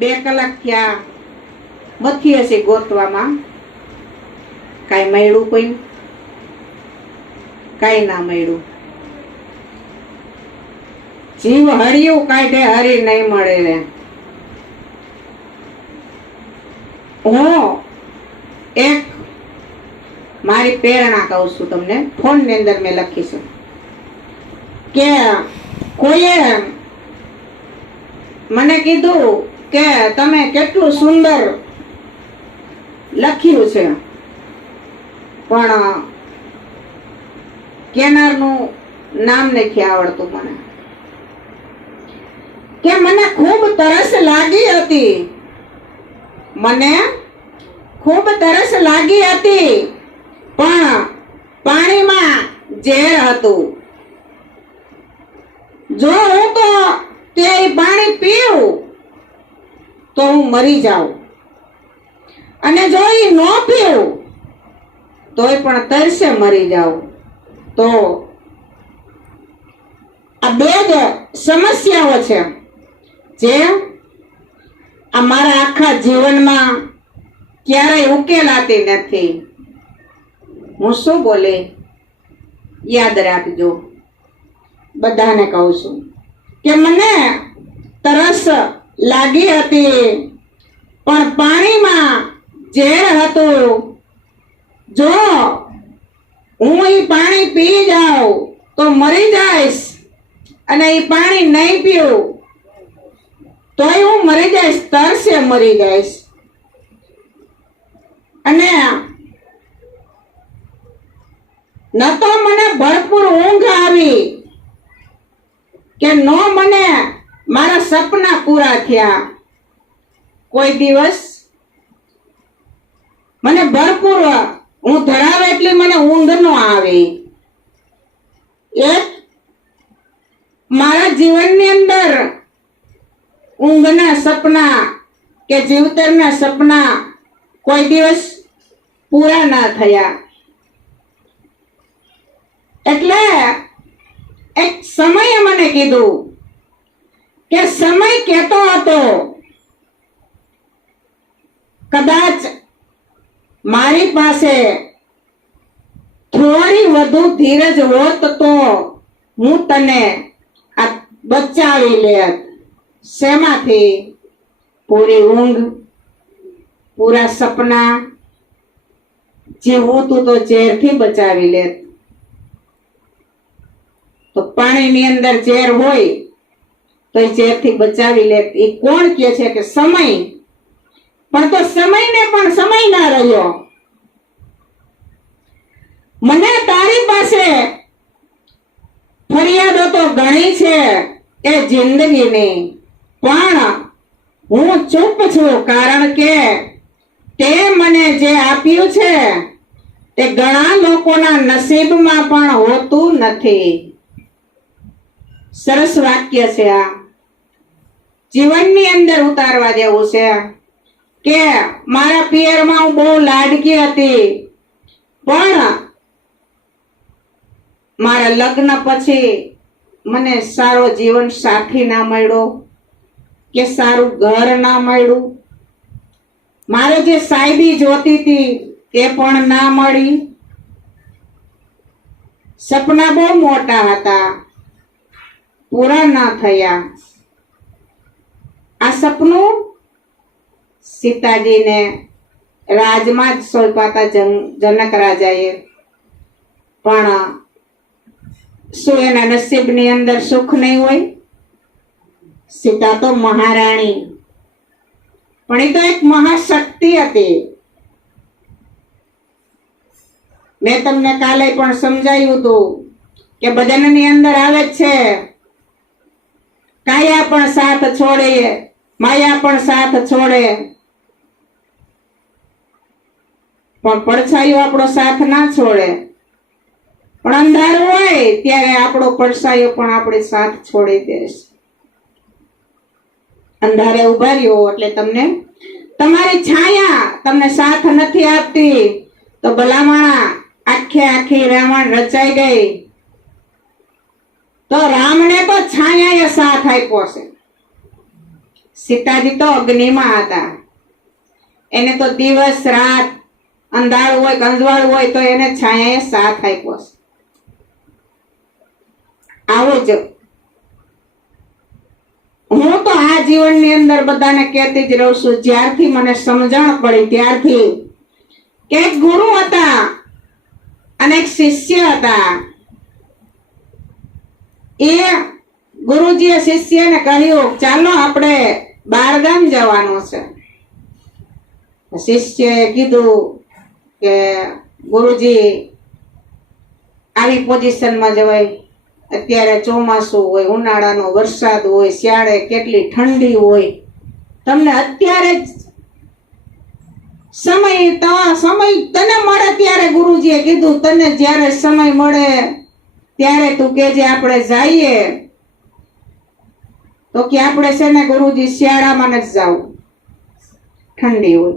2 કલાક થયા, મથી હશે ગોતવામાં, કાંઈ મળ્યું, કોઈ કાંઈ ના મળ્યું. જીવ હરિયું કાઢે, હરી નહીં મળે રે. હું એક મારી પ્રેરણા કહું છું તમને, ફોન ની અંદર મેં લખીશું કે કોઈએ મને કીધું કે તમે કેટલું સુંદર લખ્યું છે, પણ કેનારનું નામ નથી આવડતું મને. કે મને ખૂબ તરસ લાગી હતી, મને ખૂબ તરસ લાગી હતી, પણ પાણીમાં ઝેર હતું. જો હું તો તે પાણી પીવું તો હું મરી જાઉં, અને જો એ ન પીવું તોય પણ તરસે મરી જાઉં. તો આ બે જ સમસ્યાઓ છે જે અમારા આખા જીવનમાં ક્યારેય ઉકેલાતી નથી. હું શું બોલે યાદ રાખજો, બધાને કહું છું કે મને તરસ લાગી હતી, પણ પાણીમાં ઝેર હતું. જો હું એ પાણી પી જાઉં તો મરી જઈશ, અને એ પાણી નહીં પીવું તોય હું મરી જઈશ, તરસે મરી જઈશ. અને ન તો મને ભરપૂર ઊંઘ આવી, કે ન મને મારા સપના પૂરા થયા. કોઈ દિવસ મને ભરપૂર હું ધરાવે એટલી મને ઊંઘ ન આવી. એક મારા જીવનની અંદર ઊંઘના સપના કે જીવતરના સપના કોઈ દિવસ પૂરા ના થયા. એટલે એક સમયે મને કીધું કે સમય કહેતો હતો કદાચ મારી પાસે થોડી વધુ ધીરજ હોત તો હું તને આ બચાવી લેત. શેમાંથી? પૂરી ઊંઘ, પૂરા સપના. જીવવું તું તો ઝેરથી બચાવી લેત. તો પાણીની અંદર ઝેર હોય તો એ ઝેરથી બચાવી લેત. એ કોણ કહે છે? કે સમય. પણ તો સમયને પણ સમય ના રહ્યો. મને તારી પાસે ફરિયાદો તો ઘણી છે એ જિંદગીની, પણ હું ચૂપ છું, કારણ કે તે મને જે આપ્યું છે તે ઘણા લોકોના નસીબમાં પણ હોતું નથી. સરસ વાક્ય છે આ, જીવનની અંદર ઉતારવા જેવું છે. કે મારા પિયરમાં હું બહુ લાડકી હતી, પણ મારા લગ્ન પછી મને સારો જીવન સાથી ના મળ્યો, કે સારું ઘર ના મળ્યું. મારે જે સાહેબી જોતી હતી તે પણ ના મળી. સપના બહુ મોટા હતા, પૂરા ના થયા. આ સપનું સીતાજીને રાજમાં જ સોંપાતા જનક રાજાએ, પણ શું એના નસીબની અંદર સુખ નહીં હોય? સીતા તો મહારાણી, પણ એ તો એક મહાશક્તિ હતી. મેં તમને કાલે પણ સમજાયું હતું કે બધાની અંદર આવે જ છે, કાયા પણ સાથ છોડે, માયા પણ સાથ છોડે, પણ પડછાયો આપણો સાથ ના છોડે. પણ અંધારું હોય ત્યારે આપણો પડછાયો પણ આપણે સાથ છોડી દેશે. અંધારે ઉભા રહ્યો એટલે તમને તમારી છાયા તમને સાથ નથી આપતી, તો ભલામણા આખી રાવણ રચાઈ ગઈ. તો રામને તો છાયાએ સાથ આપ્યો છે. સીતાજી તો અગ્નિમાં હતા. એને તો દિવસ રાત અંધારું હોય કંજવાળું હોય તો એને છાયાએ સાથ આપ્યો છે. આવું જ હું તો આ જીવનની અંદર બધાને કહેતી જ રહું છું. જ્યારથી મને સમજણ પડી ત્યારથી કે એક ગુરુ હતા અને એક શિષ્ય હતા. એ ગુરુજીએ શિષ્યને કહ્યું ચાલો આપણે બારગામ જવાનું છે. શિષ્યએ કીધું કે ગુરુજી આવી પોઝિશનમાં જવાય, અત્યારે ચોમાસું હોય, ઉનાળાનો વરસાદ હોય, શિયાળે કેટલી ઠંડી હોય, તમને અત્યારે જ સમય તને મળે ત્યારે ગુરુજીએ કીધું તને જ્યારે સમય મળે ત્યારે તું કહેજે આપણે જઈએ. તો કે આપણે છે ને ગુરુજી શિયાળામાં નથી જાવું, ઠંડી હોય,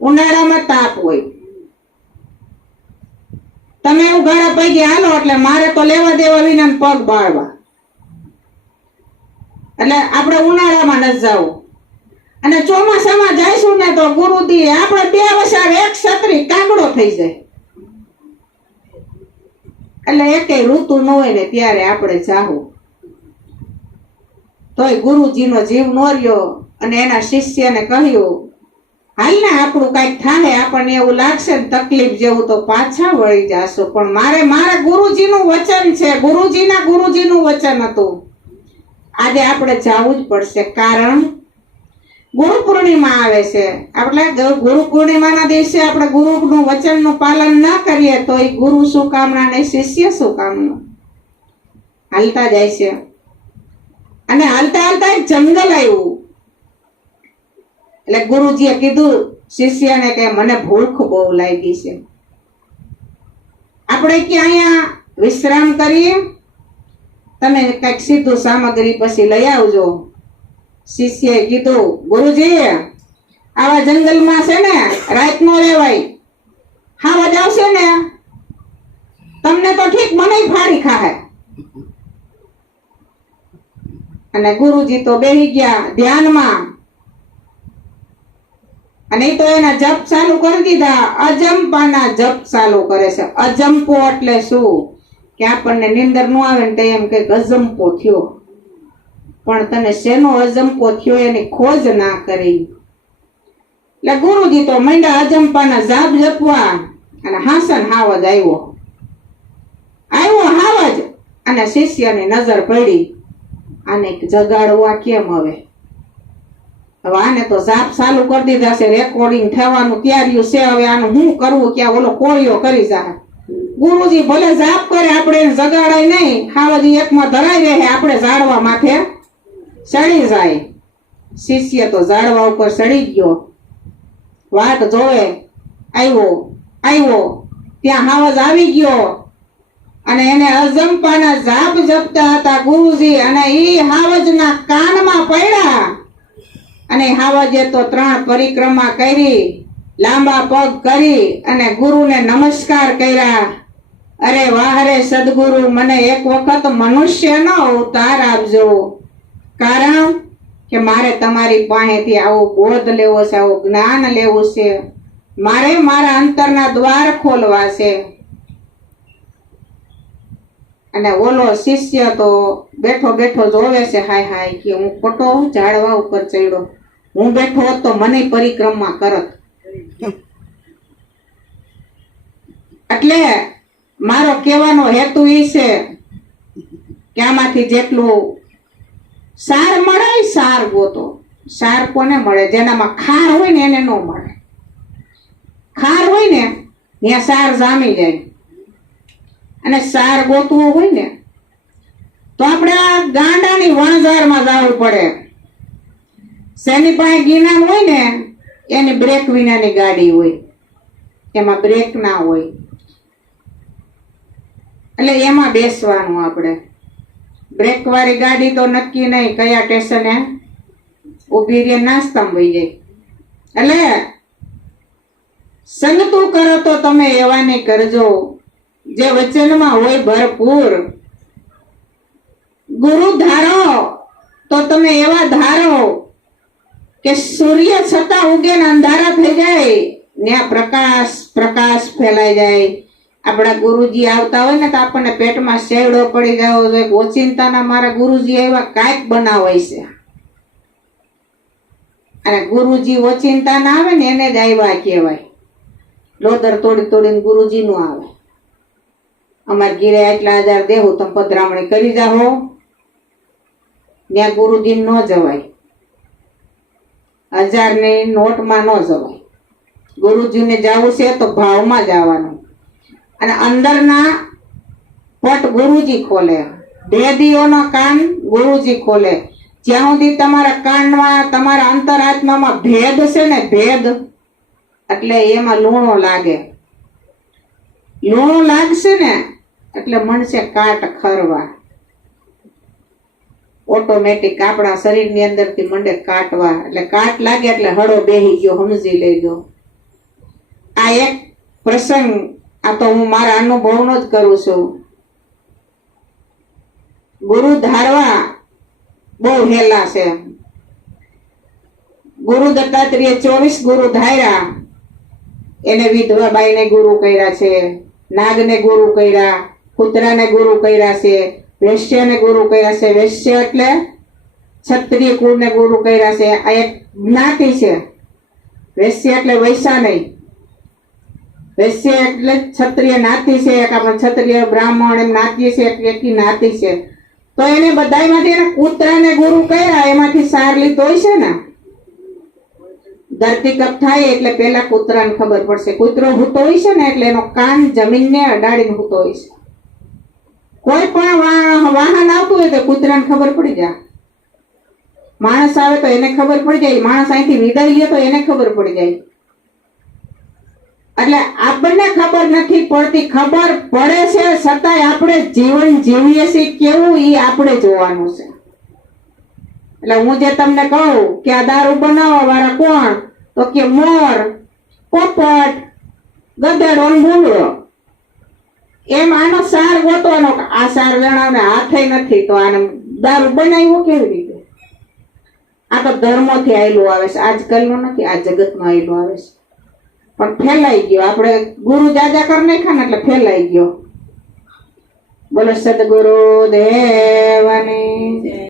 ઉનાળામાં તાપ હોય, તમે એવું ઘણા પૈકી હાલો એટલે મારે તો લેવા દેવા વિના પગ બાળવા, એટલે આપણે ઉનાળામાં નથી જાવું. અને ચોમાસામાં જઈશું ને તો ગુરુજી આપણે 2 વસાર એક છત્રી કાગડો થઈ જાય, એટલે એકેય ઋતુ ન હોય ને ત્યારે આપણે જાવું. તોય ગુરુજીનો જીવ ન રહ્યો અને એના શિષ્યને કહ્યું હાલ ને આપણું કઈક થાય, આપણને એવું લાગશે ને તકલીફ જેવું તો પાછા વળી જાશું, પણ મારા ગુરુજીનું વચન છે, ગુરુજીનું વચન હતું, આજે આપણે જવું જ પડશે. કારણ ગુરુ પૂર્ણિમા આવે છે. આપણે ગુરુ પૂર્ણિમાના દિવસે આપણે ગુરુનું વચનનું પાલન ના કરીએ તો એ ગુરુ શું કામના ને શિષ્ય શું કામનું. હાલતા જાય છે અને હાલતા હાલતા એક જંગલ આવ્યું. એટલે ગુરુજીએ કીધું શિષ્યને કે મને ભૂખ બહુ લાગી છે, આપણે કે અહીંયા વિશ્રામ કરીએ, તમે કઈક સીધું સામગ્રી પછી લઈ આવજો. શિષ્યએ કીધું ગુરુજી આવા જંગલમાં છે ને રાત નો રહેવાય, હાવજ આવશે ને તમને તો ઠીક મને ફાડી ખાહે. અને ગુરુજી તો બેહી ગયા ધ્યાનમાં અને તો એના જપ ચાલુ કરી દીધા. અજંપાના જપ ચાલુ કરે છે. અજંપો એટલે શું કે આપણને નીંદર ન આવે ને એમ કે અજંપો થયો, પણ તને શેનો અજંપો થયો એની ખોજ ના કરી. એટલે ગુરુજી તો મંડ્યા અજંપાના જાપ જપવા અને હાસન હાવજ આવ્યો હાવજ અને શિષ્યની નજર પડી, આને જગાડવા કેમ હવે આને તો જાપ ચાલુ કરી દીધા છે, રેકોર્ડિંગ થવાનું તૈયારી છે, હવે આનું શું કરવું, ક્યાં ઓલો કોળિયો કરી જાય. ગુરુજી ભલે જાપ કરે આપણે જગાડાય નહીં, હાવજી એકમાં ધરાઈ રહે, આપણે ઝાડવા માથે ચડી જાય. શિષ્ય તો ઝાડવા ઉપર ચડી ગયો, વાટ જોવે, આવ્યો ત્યાં હાવજ આવી ગયો અને એને અજંપાના જાપ જપતા હતા ગુરુજી, અને ઈ હાવજના કાનમાં પડ્યા અને હાવજે તો 3 પરિક્રમા કરી, લાંબા પગ કરી અને ગુરુને નમસ્કાર કર્યા. અરે વાહ રે સદગુરુ, મને એક વખત મનુષ્યનો અવતાર આપજો, કારણ કે મારે તમારી પાસેથી આવો બોધ લેવો છે, આવું જ્ઞાન લેવું છે, મારે મારા અંતરના દ્વાર ખોલવા છે. અને ઓલો શિષ્ય તો બેઠો બેઠો જોવે છે, હાય કે હું ખોટો ઝાડવા ઉપર ચડ્યો, હું બેઠો હોત તો મને પરિક્રમા કરત. એટલે મારો કહેવાનો હેતુ એ છે કે આમાંથી જેટલું સાર મળે સાર ગોતો. સાર કોને મળે? જેનામાં ખાર હોય ને એને ન મળે. ખાર હોય ને ત્યાં સાર જામી જાય, અને સાર ગોતવો હોય ને તો આપણે આ ગાંડાની વણઝારમાં જવું પડે. શેની પાસે જ્ઞાન હોય ને એની બ્રેક વિનાની ગાડી હોય, એમાં બ્રેક ના હોય, એટલે એમાં બેસવાનું. આપણે બ્રેક વાળી ગાડી તો નક્કી નહીં કયા સ્ટેશને ઉભી રહે, નાસ્તામાં વહી જાય. એટલે સંગતું કરો તો તમે એવાની કરજો જે વચનમાં હોય ભરપૂર. ગુરુ ધારો તો તમે એવા ધારો કે સૂર્ય છતાં ઉગે ને અંધારા થઈ જાય ને આ પ્રકાશ પ્રકાશ ફેલાઈ જાય. આપણા ગુરુજી આવતા હોય ને તો આપણને પેટમાં શેવડો પડી ગયો હોય, ઓચિંતાના મારા ગુરુજી આવ્યા કાંઈક બનાવે છે. અને ગુરુજી ઓચિંતા ના આવે ને એને જ આવ્યા કહેવાય. લોદર તોડી તોડીને ગુરુજી નું આવે. અમારે ઘીરે એટલા હજાર દેવું તમે પધરામણી કરી જાઓ, ત્યાં ગુરુજી ન જવાય. 1000 ની નોટમાં ન જવાય. ગુરુજીને જવું છે તો ભાવમાં જવાનું. અને અંદરના પટ ગુરુજી ખોલે, ભેદીઓનો કાન ગુરુજી ખોલે. જ્યાં સુધી તમારા કાનમાં તમારા અંતરાત્મામાં ભેદ છે ને, ભેદ એટલે એમાં લૂણો લાગે. લૂણો લાગશે ને એટલે મનશે કાટ ખરવા. ઓટોમેટિક આપણા શરીરની અંદરથી મંડે કાટવા. એટલે કાટ લાગે એટલે હળો બેહી ગયો, સમજી લેજો. આ એક પ્રસંગ, આ તો હું મારા અનુભવનો જ કરું છું. ગુરુ ધારવા બહુ હેલા છે. ગુરુ દત્તાત્રેય 24 ગુરુ ધાર્યા. એને વિધવા બાઈને ગુરુ કર્યા છે, નાગને ગુરુ કર્યા, કૂતરાને ગુરુ કર્યા છે, વૈશ્યને ગુરુ કર્યા છે. વૈશ્ય એટલે ક્ષત્રિય કુળને ગુરુ કર્યા છે. આ એક જ્ઞાતિ છે. વૈશ્ય એટલે વૈસા નહીં, વૈશ્ય એટલે ક્ષત્રિય નાતી છે. એક આપણે ક્ષત્રિય બ્રાહ્મણ એમ નાતી છે, એક નાતી છે. તો એને બધામાંથી એના કૂતરાને ગુરુ કર્યા, એમાંથી સાર લીધો હોય છે ને. ધરતીકંપ થાય એટલે પેલા કૂતરાને ખબર પડશે. કૂતરો હૂતો હોય છે ને એટલે એનો કાન જમીનને અડાડીને હૂતો હોય છે. કોઈ પણ વાહન આવતું હોય તો કૂતરાને ખબર પડી જાય. માણસ આવે તો એને ખબર પડી જાય. માણસ અહીંથી વિદાય લે તો એને ખબર પડી જાય. એટલે આપણને ખબર નથી પડતી, ખબર પડે છે છતાંય આપણે જીવન જીવીએ છીએ કેવું એ આપણે જોવાનું છે. એટલે હું જે તમને કહું કે આ દારૂ બનાવવા વાળા કોણ, તો કે મોર, પોપટ, ગધેડો ને ભૂંડળો. એમ આનો સાર ગોતવાનો. આ સાર જણાવને હાથે નથી તો આને દારૂ બનાવ્યો કેવી રીતે? આ તો ધર્મોથી આવેલું આવે છે, આજકાલનો નથી, આ જગતમાં આવેલું આવે છે. પણ ફેલાઈ ગયો. આપણે ગુરુ જાજા કરી નાખ્યા ને એટલે ફેલાઈ ગયો. બોલો સદગુરુ દેવની જય.